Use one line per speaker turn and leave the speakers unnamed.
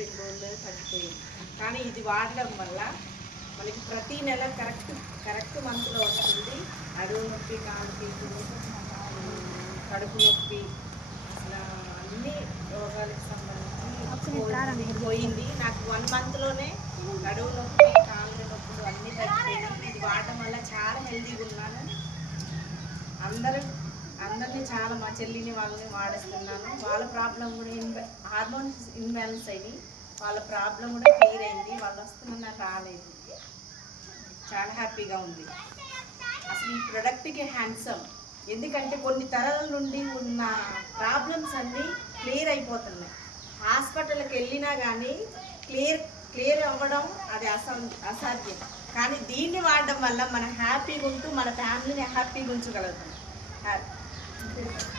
రెండు రోజులు తగ్గిపోయింది కానీ ఇది వాడడం వల్ల మనకి ప్రతి నెల కరెక్ట్ కరెక్ట్ మంత్లో వస్తుంది. అడుగు నొప్పి కాంతి కడుపు నొప్పి అసలు అన్ని రోగాలకు సంబంధించి పోయింది. నాకు వన్ మంత్లోనే నడువు నొప్పి కాంతి నొప్పులు అన్నీ తగ్గిపోయినాయి. ఇది వాడడం వల్ల చాలా హెల్దీగా ఉన్నాను. అందరూ అందరినీ చాలా మా చెల్లిని వాళ్ళని వాడేస్తున్నాను. వాళ్ళ ప్రాబ్లం కూడా ఇన్ హార్మోన్స్ ఇన్బ్యాలెన్స్ అయింది వాళ్ళ ప్రాబ్లం కూడా క్లియర్ అయింది. వాళ్ళు వస్తున్న నాకు రాలేదు. చాలా హ్యాపీగా ఉంది. అసలు ఈ ప్రొడక్ట్కి హ్యాండ్సమ్. ఎందుకంటే కొన్ని తరాల నుండి ఉన్న ప్రాబ్లమ్స్ అన్నీ క్లియర్ అయిపోతున్నాయి. హాస్పిటల్కి వెళ్ళినా కానీ క్లియర్ క్లియర్ అవ్వడం అది అసా అసాధ్యం. కానీ దీన్ని వాడడం వల్ల మనం హ్యాపీగా ఉంటూ మన ఫ్యామిలీని హ్యాపీగా ఉంచగలుగుతాం.
Thank you.